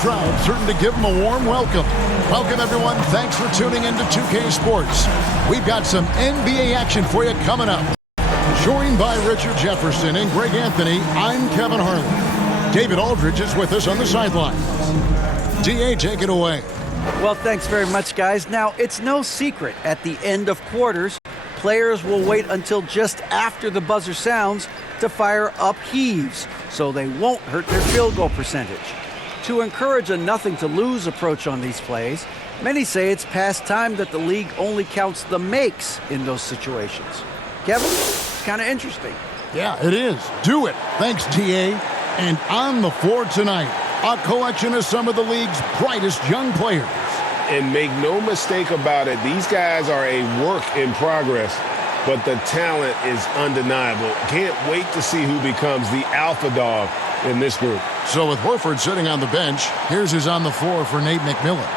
crowd, certain to give him a warm welcome. Welcome, everyone. Thanks for tuning into 2K Sports. We've got some NBA action for you coming up. Joined by Richard Jefferson and Greg Anthony, I'm Kevin Harlan. David Aldridge is with us on the sidelines. DA, take it away. Well, thanks very much, guys. Now, it's no secret at the end of quarters, players will wait until just after the buzzer sounds to fire up heaves, so they won't hurt their field goal percentage. To encourage a nothing-to-lose approach on these plays, many say it's past time that the league only counts the makes in those situations. Kevin, it's kind of interesting. Yeah, it is. Do it. Thanks, TA. And on the floor tonight, a collection of some of the league's brightest young players. And make no mistake about it, these guys are a work in progress, but the talent is undeniable. Can't wait to see who becomes the alpha dog in this group. So with Horford sitting on the bench, here's who's on the floor for Nate McMillan.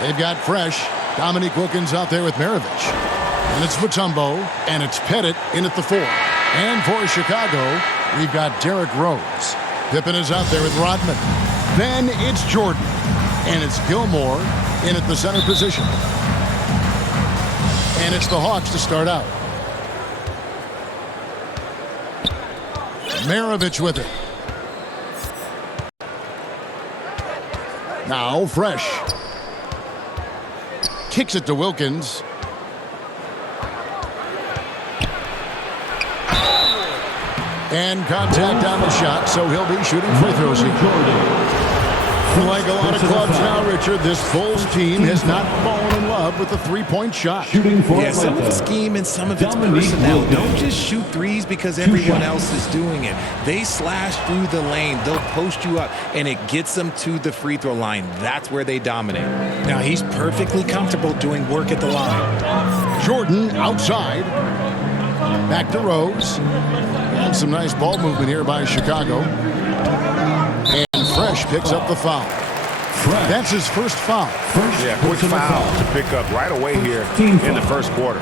They've got Fresh, Dominique Wilkins out there with Maravich. And it's Mutombo, and it's Pettit in at the 4. And for Chicago, we've got Derrick Rose. Pippen is out there with Rodman. Then it's Jordan. And it's Gilmore in at the center position. And it's the Hawks to start out. Maravich with it. Now Fresh. Kicks it to Wilkins. And contact on the shot, so he'll be shooting free throws here. Like a lot of clubs now, Richard, this Bulls team has not fallen in love with the three-point shot. Yeah, some of the scheme and some of its personnel. Don't just shoot threes because everyone else is doing it. They slash through the lane. They'll post you up, and it gets them to the free throw line. That's where they dominate. Now, he's perfectly comfortable doing work at the line. Jordan outside. Back to Rose. And some nice ball movement here by Chicago. And Fresh picks up the foul. That's his first foul. Yeah, quick foul to pick up right away here in the first quarter.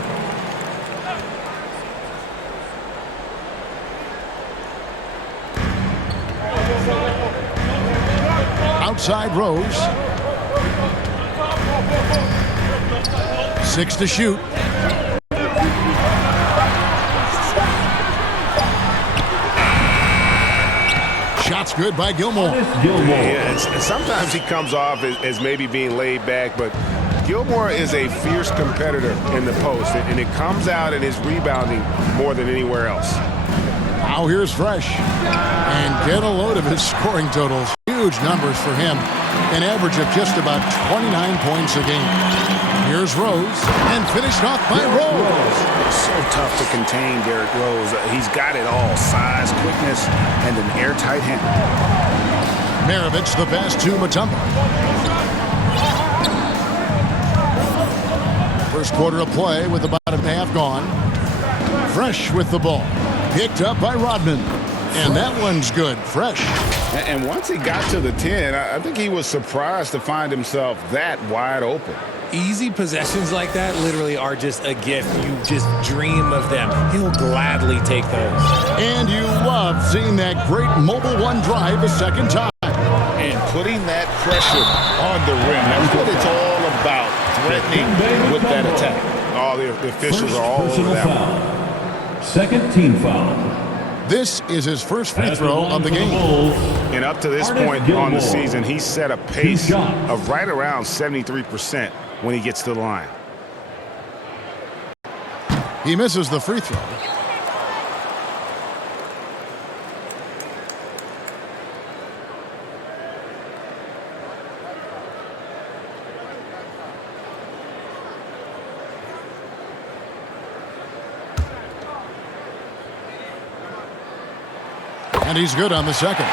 Outside Rose. 6 to shoot. Shot's good by Gilmore. Yeah, sometimes he comes off as maybe being laid back, but Gilmore is a fierce competitor in the post, and it comes out in his rebounding more than anywhere else. Now here's Fresh. And get a load of his scoring totals. Huge numbers for him. An average of just about 29 points a game. Here's Rose, and finished off by Rose. So tough to contain Derrick Rose. He's got it all. Size, quickness, and an airtight hand. Maravich the pass to Mutombo. First quarter of play with about a half gone. Fresh with the ball. Picked up by Rodman. And that one's good. Fresh. And once he got to the 10, I think he was surprised to find himself that wide open. Easy possessions like that literally are just a gift. You just dream of them. He'll gladly take those. And you love seeing that great mobile one drive a second time. And putting that pressure on the rim. That's what it's all about, threatening with that attack. All the officials are all over that one. Second team foul. This is his first free throw of the game. And up to this point on the season, he's set a pace of right around 73% when he gets to the line. He misses the free throw. And he's good on the second.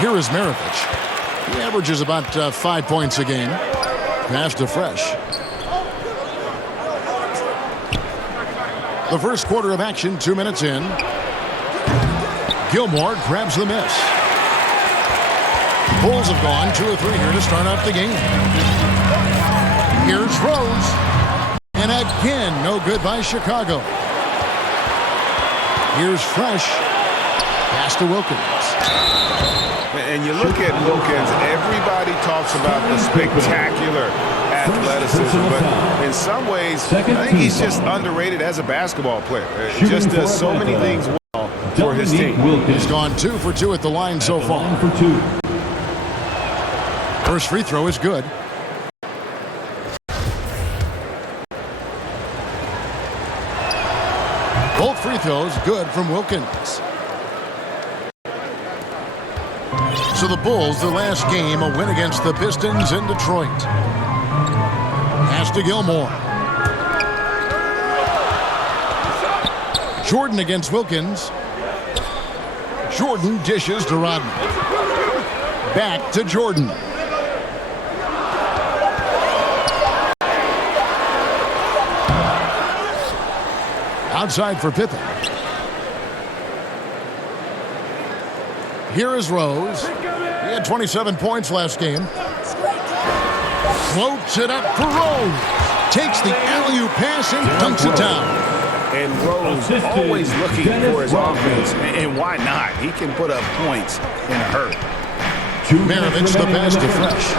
Here is Maravich. He averages about 5 points a game. Pass to Fresh. The first quarter of action, 2 minutes in. Gilmore grabs the miss. Bulls have gone 2 of 3 here to start off the game. Here's Rose. And again, no good by Chicago. Here's Fresh. Pass to Wilkins. And you look at Wilkins, everybody talks about the spectacular athleticism, but in some ways, I think he's just underrated as a basketball player. He just does so many things well for his team. He's gone 2 for 2 at the line so far. First free throw is good. Both free throws good from Wilkins. So the Bulls, their last game, a win against the Pistons in Detroit. Pass to Gilmore. Jordan against Wilkins. Jordan dishes to Rodman. Back to Jordan. Outside for Pippen. Here is Rose. He had 27 points last game. Floats it up for Rose. Takes the alley-oop pass and dunks it down. And Rose always looking for his offense. And why not? He can put up points in a hurry. Maravich the pass to Fresh.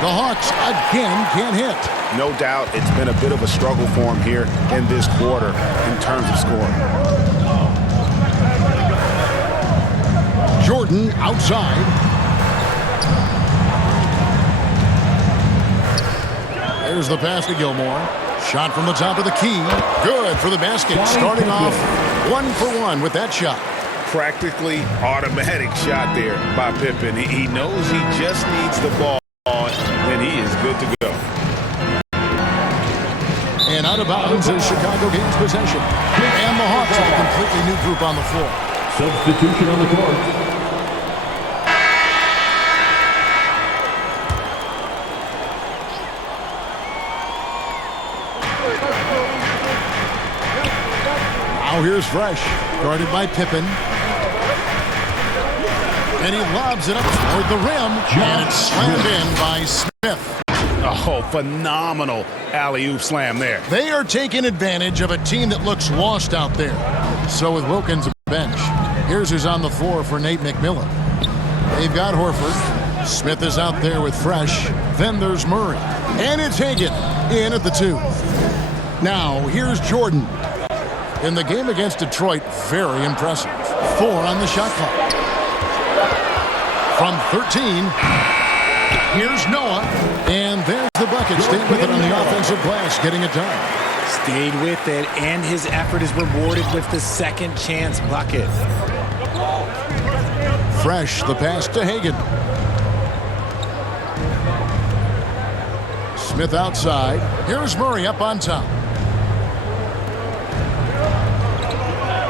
The Hawks again can't hit. No doubt it's been a bit of a struggle for him here in this quarter in terms of scoring. Jordan outside. There's the pass to Gilmore. Shot from the top of the key. Good for the basket. Starting off 1 for 1 with that shot. Practically automatic shot there by Pippen. He knows he just needs the ball, and he is good to go. And out of bounds as Chicago gains possession. And the Hawks have a completely new group on the floor. Substitution on the court. Now here's Fresh, guarded by Pippen. And he lobs it up toward the rim, and it's slammed in by Smith. Oh, phenomenal alley-oop slam there. They are taking advantage of a team that looks lost out there. So with Wilkins on the bench, here's who's on the floor for Nate McMillan. They've got Horford. Smith is out there with Fresh. Then there's Murray. And it's Hagan in at the 2. Now, here's Jordan. In the game against Detroit, very impressive. 4 on the shot clock. From 13, here's Noah. And there's the bucket. Stayed with it on the offensive glass, getting it done. Stayed with it, and his effort is rewarded with the second chance bucket. Fresh, the pass to Hagan. Smith outside. Here's Murray up on top.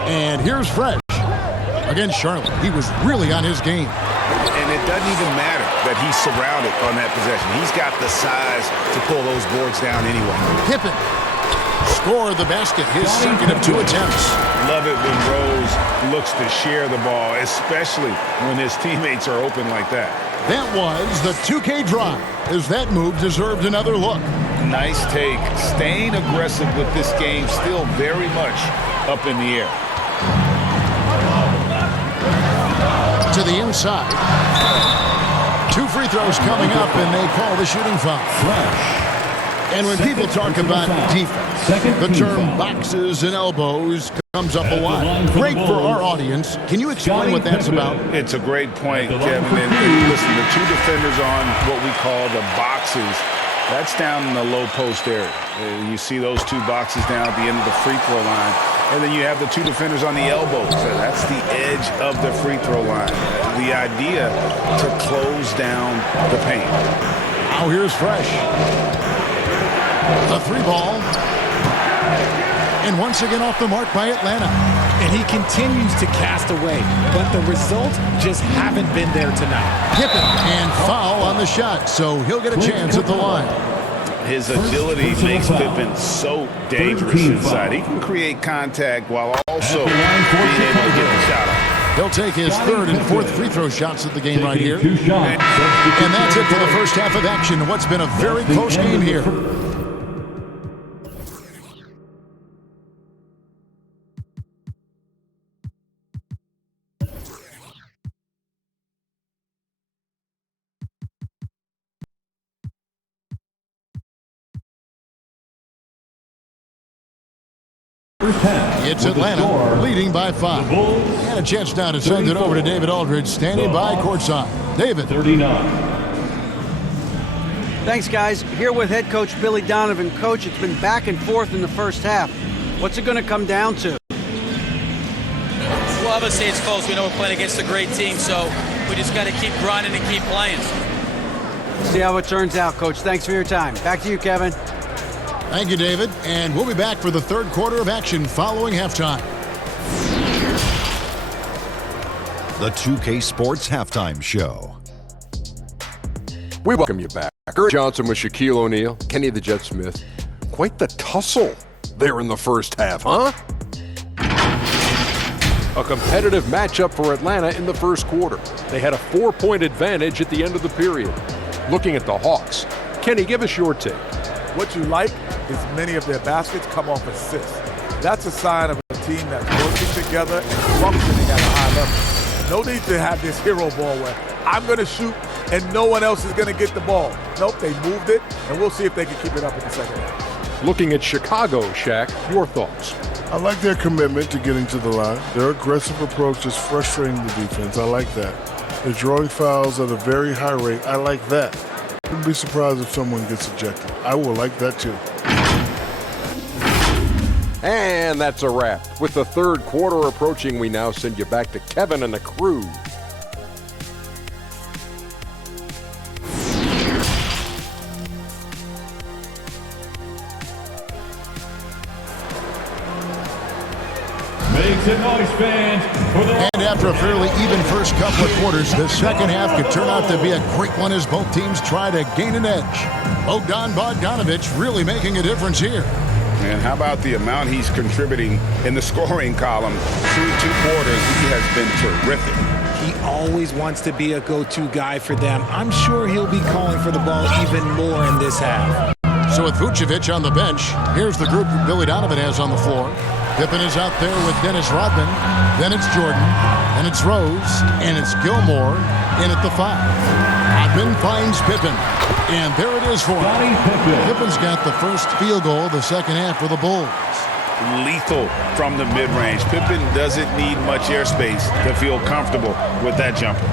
And here's Fresh against Charlotte. He was really on his game. And it doesn't even matter that he's surrounded on that possession. He's got the size to pull those boards down anyway. Pippen scored the basket, his second of 2 attempts. Love it when Rose looks to share the ball, especially when his teammates are open like that. That was the 2K drive, as that move deserved another look. Nice take. Staying aggressive with this game, still very much up in the air. To the inside. 2 free throws coming up, and they call the shooting foul. And when people talk about defense, the term boxes and elbows comes up a lot. Great for our audience. Can you explain what that's about? It's a great point, Kevin. And listen, the 2 defenders on what we call the boxes, that's down in the low post area. You see those 2 boxes down at the end of the free throw line. And then you have the 2 defenders on the elbows. That's the edge of the free throw line. The idea to close down the paint. Now here's Fresh. A 3 ball. And once again off the mark by Atlanta. And he continues to cast away, but the results just haven't been there tonight. Pippen and foul on the shot, so he'll get a chance at the line. His agility makes Pippen so dangerous inside. He can create contact while also being able to get the shot off. He'll take his 3rd and 4th free throw shots of the game right here. And that's it for the first half of action. What's been a very close game here. First half. It's with the Atlanta score, leading by 5. the Bulls, And a chance now to send it over to David Aldridge, standing by courtside. David. 39. Thanks, guys. Here with head coach Billy Donovan. Coach, it's been back and forth in the first half. What's it going to come down to? Well, obviously it's close. We know we're playing against a great team, so we just got to keep grinding and keep playing. See how it turns out, Coach. Thanks for your time. Back to you, Kevin. Thank you, David. And we'll be back for the third quarter of action following halftime. The 2K Sports Halftime Show. We welcome you back. Eric Johnson with Shaquille O'Neal, Kenny the Jet Smith. Quite the tussle there in the first half, huh? A competitive matchup for Atlanta in the first quarter. They had a 4-point advantage at the end of the period. Looking at the Hawks, Kenny, give us your take. What you like is many of their baskets come off assists. That's a sign of a team that's working together and functioning at a high level. No need to have this hero ball where I'm going to shoot and no one else is going to get the ball. Nope, they moved it, and we'll see if they can keep it up in the second half. Looking at Chicago, Shaq, your thoughts? I like their commitment to getting to the line. Their aggressive approach is frustrating the defense. I like that. They're drawing fouls at a very high rate. I like that. I wouldn't be surprised if someone gets ejected. I will like that too. And that's a wrap. With the third quarter approaching, we now send you back to Kevin and the crew. Make some noise, fans. For the And after a fairly even first couple of quarters, the second half could turn out to be a great one as both teams try to gain an edge. Bogdanovich really making a difference here. And how about the amount he's contributing in the scoring column through 2 quarters? He has been terrific. He always wants to be a go-to guy for them. I'm sure he'll be calling for the ball even more in this half. So with Vucevic on the bench, here's the group Billy Donovan has on the floor. Pippen is out there with Dennis Rodman. Then it's Jordan. Then it's Rose. And it's Gilmore in at the 5. Rodman finds Pippen. And there it is for him. Pippen's got the first field goal of the second half for the Bulls. Lethal from the mid-range. Pippen doesn't need much airspace to feel comfortable with that jumper.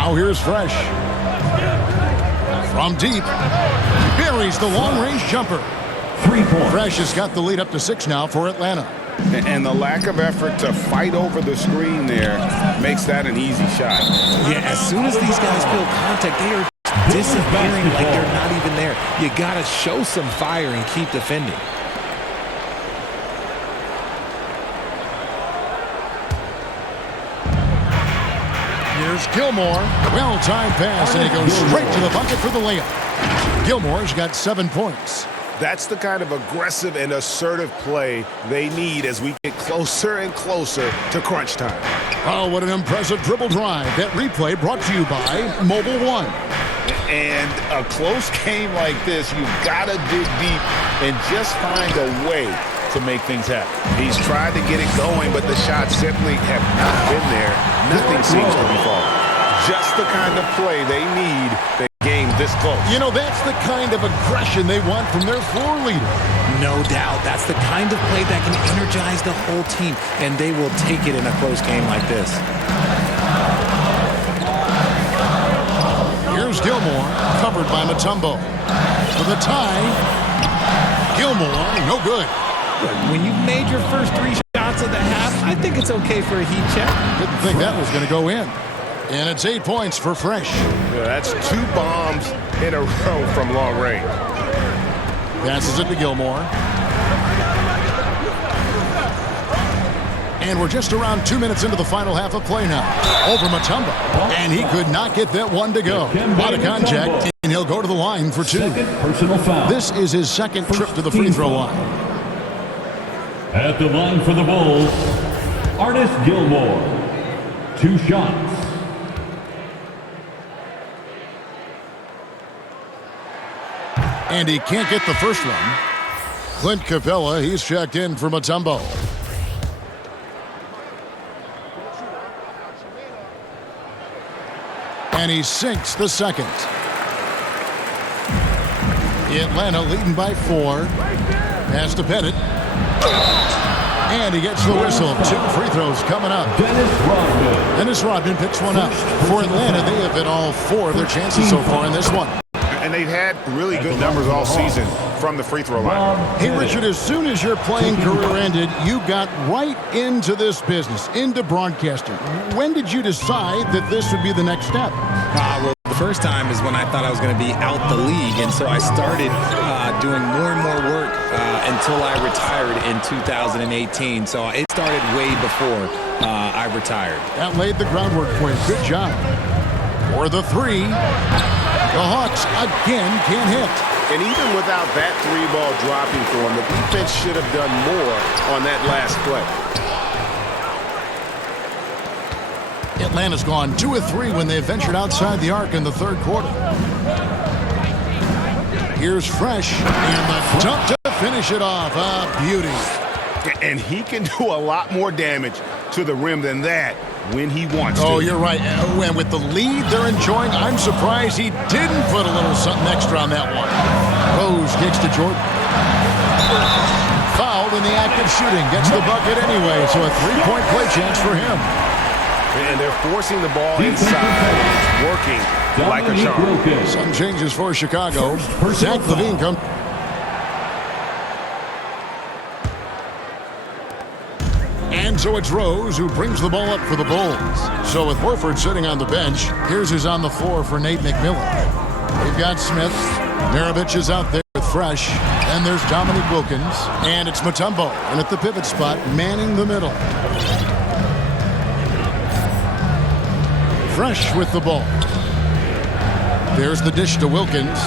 Now here's Fresh. From deep. Buries the long-range jumper. 3 points. Fresh has got the lead up to 6 now for Atlanta. And the lack of effort to fight over the screen there makes that an easy shot. Yeah, as soon as these guys feel contact, they are disappearing like they're not even there. You got to show some fire and keep defending. Here's Gilmore. Well-timed pass, and he goes straight to the bucket for the layup. Gilmore's got 7 points. That's the kind of aggressive and assertive play they need as we get closer and closer to crunch time. Oh, what an impressive dribble drive. That replay brought to you by Mobile One. And a close game like this, you've got to dig deep and just find a way to make things happen. He's tried to get it going, but the shots simply have not been there. Nothing seems to be falling. Just the kind of play they need to game this close. You know, that's the kind of aggression they want from their floor leader. No doubt. That's the kind of play that can energize the whole team, and they will take it in a close game like this. Here's Gilmore, covered by Mutombo. For the tie, Gilmore, no good. When you've made your first 3 shots of the half, I think it's okay for a heat check. Didn't think that was going to go in. And it's 8 points for Fresh. Yeah, that's 2 bombs in a row from long range. Passes it to Gilmore. And we're just around 2 minutes into the final half of play now. Over Mutombo. And he could not get that one to go. A lot of contact, and he'll go to the line for 2. Personal foul. This is his second trip to the free throw line. At the line for the Bulls, Artis Gilmore. 2 shots. And he can't get the first one. Clint Capella, he's checked in for Mutombo. And he sinks the second. Atlanta leading by 4. Pass to Pettit. And he gets the whistle. 2 free throws coming up. Dennis Rodman picks one up. For Atlanta, they have hit all 4 of their chances so far in this one. And they've had really good numbers all season from the free throw line. Hey, Richard, as soon as your playing career ended, you got right into this business, into broadcasting. When did you decide that this would be the next step? Well, the first time is when I thought I was going to be out the league, and so I started doing more and more work until I retired in 2018. So it started way before I retired. That laid the groundwork for you. Good job. For the 3, the Hawks again can't hit. And even without that 3-ball dropping for him, the defense should have done more on that last play. Atlanta's gone 2 of 3 when they ventured outside the arc in the 3rd quarter. Here's Fresh, and the jump to finish it off. A beauty. And he can do a lot more damage to the rim than that when he wants to. Oh, you're right. And with the lead they're enjoying, I'm surprised he didn't put a little something extra on that one. Rose kicks to Jordan. Fouled in the act of shooting. Gets the bucket anyway, so a 3-point play chance for him. And they're forcing the ball inside. It's working like a charm. Some changes for Chicago. Zach LaVine comes. And so it's Rose who brings the ball up for the Bulls. So with Horford sitting on the bench, here's who's on the floor for Nate McMillan. We've got Smith. Maravich is out there with Fresh. Then there's Dominique Wilkins. And it's Mutombo. And at the pivot spot, manning the middle. Fresh with the ball. There's the dish to Wilkins.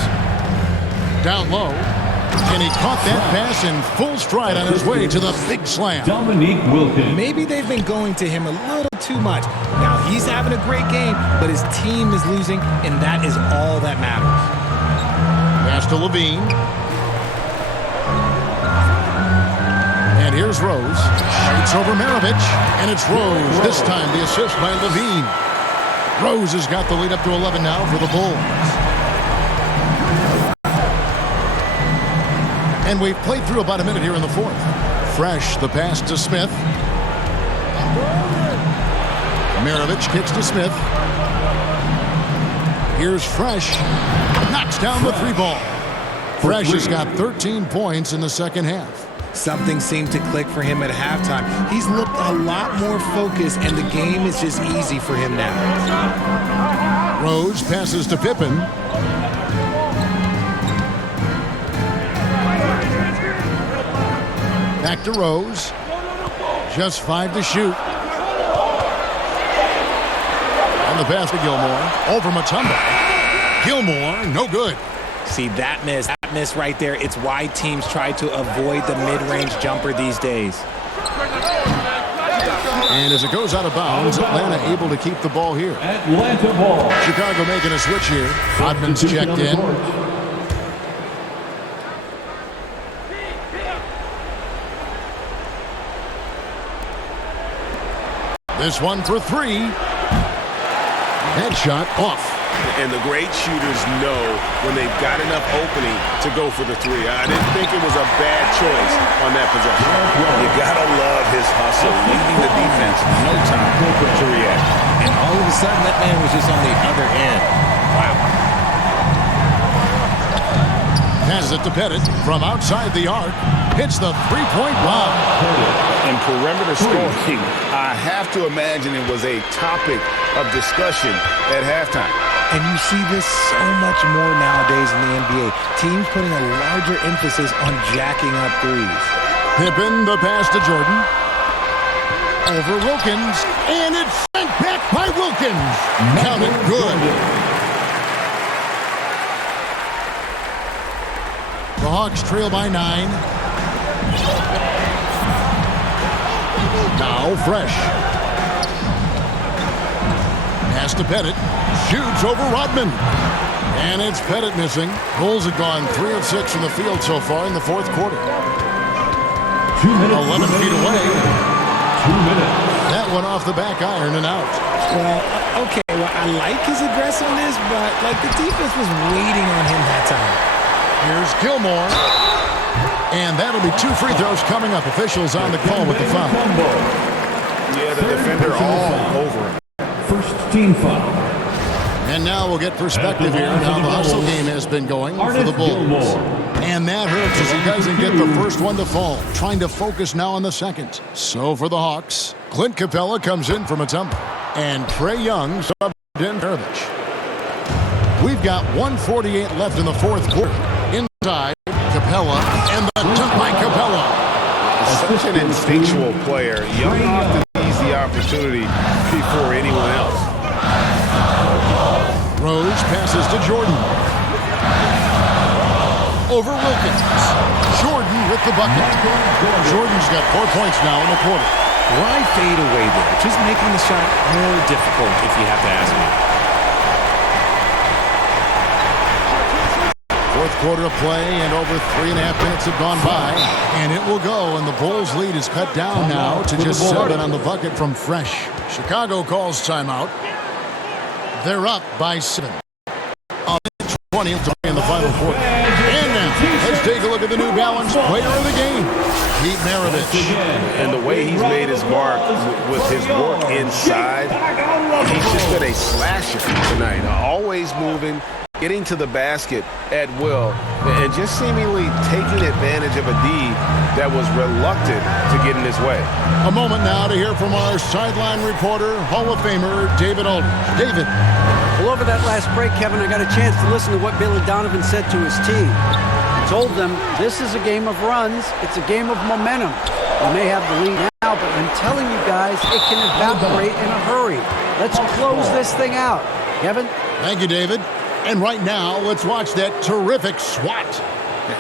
Down low. And he caught that pass in full stride on his way to the big slam. Dominique Wilkins. Maybe they've been going to him a little too much. Now, he's having a great game, but his team is losing, and that is all that matters. Pass to LaVine. And here's Rose. Shoots over Maravich. And it's Rose. This time the assist by LaVine. Rose has got the lead up to 11 now for the Bulls. And we've played through about a minute here in the 4th. Fresh, the pass to Smith. Maravich kicks to Smith. Here's Fresh. Knocks down the 3-ball. Fresh has got 13 points in the second half. Something seemed to click for him at halftime. He's looked a lot more focused, and the game is just easy for him now. Rose passes to Pippen. Back to Rose. Just 5 to shoot. And the pass to Gilmore. Over Mutombo. Gilmore, no good. See, that miss right there, it's why teams try to avoid the mid-range jumper these days. And as it goes out of bounds, Atlanta able to keep the ball here. Atlanta ball. Chicago making a switch here. Rodman's checked in. This one for 3. Headshot off. And the great shooters know when they've got enough opening to go for the 3. I didn't think it was a bad choice on that possession. You gotta love his hustle, leaving the defense no time to react. And all of a sudden, that man was just on the other end. Wow. Passes it to Pettit from outside the arc. Hits the 3-point bomb. And perimeter scoring, I have to imagine it was a topic of discussion at halftime. And you see this so much more nowadays in the NBA. Teams putting a larger emphasis on jacking up threes. Pippen, the pass to Jordan. Over Wilkins. And it's sent back by Wilkins. Counted good. The Hawks trail by 9. Now Fresh. Pass to Pettit. Shoots over Rodman. And it's Pettit missing. Bulls have gone 3 of 6 from the field so far in the 4th quarter. 2 minutes. 11 feet away. 2 minutes. That one off the back iron and out. Well, okay, well, I like his aggressiveness, but, like, the defense was waiting on him that time. Here's Gilmore. And that'll be 2 free throws coming up. Officials on the call with the foul. Yeah, the defender all over him. First team foul. And now we'll get perspective here. Now the hustle game has been going for the Bulls. And that hurts as he doesn't get the first one to fall. Trying to focus now on the second. So for the Hawks, Clint Capella comes in from a tumble. And Trae Young subbed in Maravich. We've got 1:48 left in the fourth quarter. Inside, Capella, and the dunk by Capella. Such an instinctual player. Young often sees the opportunity before anyone else. Rose passes to Jordan. Over Wilkins. Jordan with the bucket. Jordan's got 4 points now in the quarter. Why fade away there? Just making the shot more difficult, if you have to ask me. Fourth quarter of play, and over 3.5 minutes have gone by. And it will go, and the Bulls' lead is cut down now to just 7 on the bucket from Fresh. Chicago calls timeout. They're up by 7. 20 in the final quarter. And now, let's take a look at the New Balance player of the game, Pete Maravich. And the way he's made his mark with his work inside, he's just been a slasher tonight. Always moving, getting to the basket at will, and just seemingly taking advantage of a D that was reluctant to get in his way. A moment now to hear from our sideline reporter, Hall of Famer David Aldridge. David. Well, over that last break, Kevin, I got a chance to listen to what Billy Donovan said to his team. He told them this is a game of runs. It's a game of momentum. We may have the lead now, but I'm telling you guys, it can evaporate in a hurry. Let's close this thing out. Kevin? Thank you, David. And right now, let's watch that terrific swat.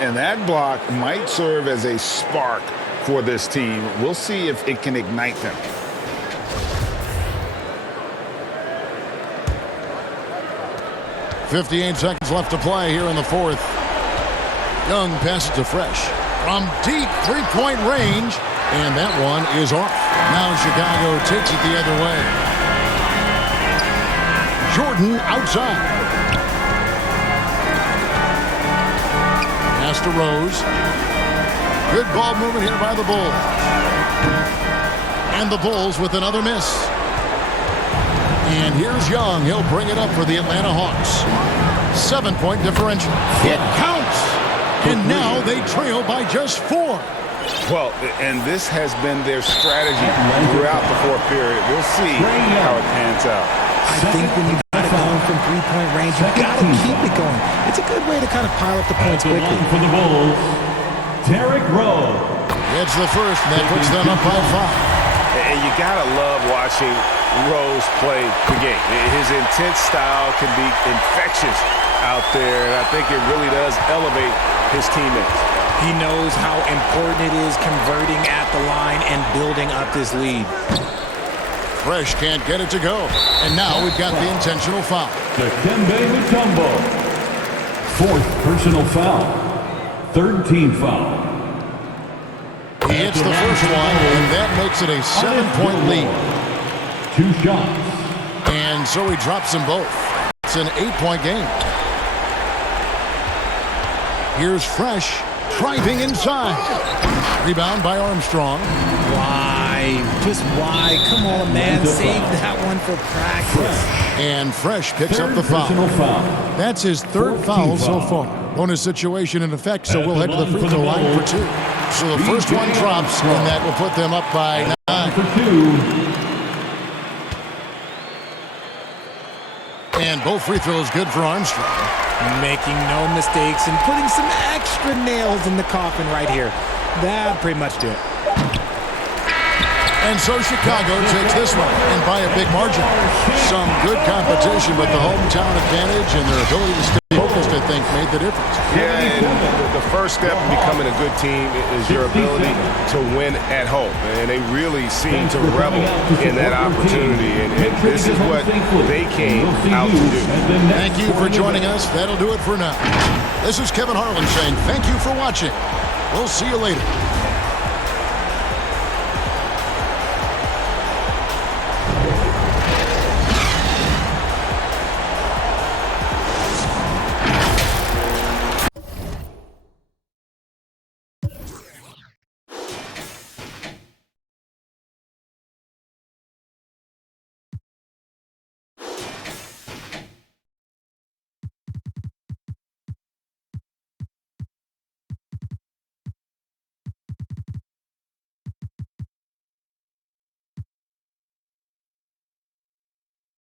And that block might serve as a spark for this team. We'll see if it can ignite them. .58 seconds left to play here in the fourth. Young passes to Fresh from deep three-point range, and that one is off. Now Chicago takes it the other way. Jordan outside. Pass to Rose. Good ball movement here by the Bulls. And the Bulls with another miss. And here's Young. He'll bring it up for the Atlanta Hawks. 7-point differential. It counts. And now they trail by just 4. Well, and this has been their strategy throughout the fourth period. We'll see how it pans out. I think when you got it going from three-point range, you got to keep it going. It's a good way to kind of pile up the points quickly. For the Bulls, Derrick Rose. It's the first, and that puts them up by 5. And you got to love watching Rose play the game. His intense style can be infectious out there, and I think it really does elevate his teammates. He knows how important it is converting at the line and building up this lead. Fresh can't get it to go. And now we've got the intentional foul. Dikembe Mutombo. 4th personal foul. 3rd team foul. He hits the first one, and that makes it a 7-point lead. 2 shots. And so he drops them both. It's an 8-point game. Here's Fresh driving inside. Rebound by Armstrong. Why? Just why? Come on, man. Save that one for practice. And Fresh picks up the foul. That's his 3rd foul so far. Bonus situation in effect, so we'll head to the free throw line for 2. So the first one drops, and that will put them up by 9. And both free throws good for Armstrong. Making no mistakes and putting some extra nails in the coffin right here. That pretty much did it. And so Chicago takes this one, and by a big margin. Some good competition, but the hometown advantage and their ability to stay focused, I think, made the difference. Yeah, and the first step in becoming a good team is your ability to win at home. And they really seem to revel in that opportunity, and this is what they came out to do. Thank you for joining us. That'll do it for now. This is Kevin Harlan saying thank you for watching. We'll see you later.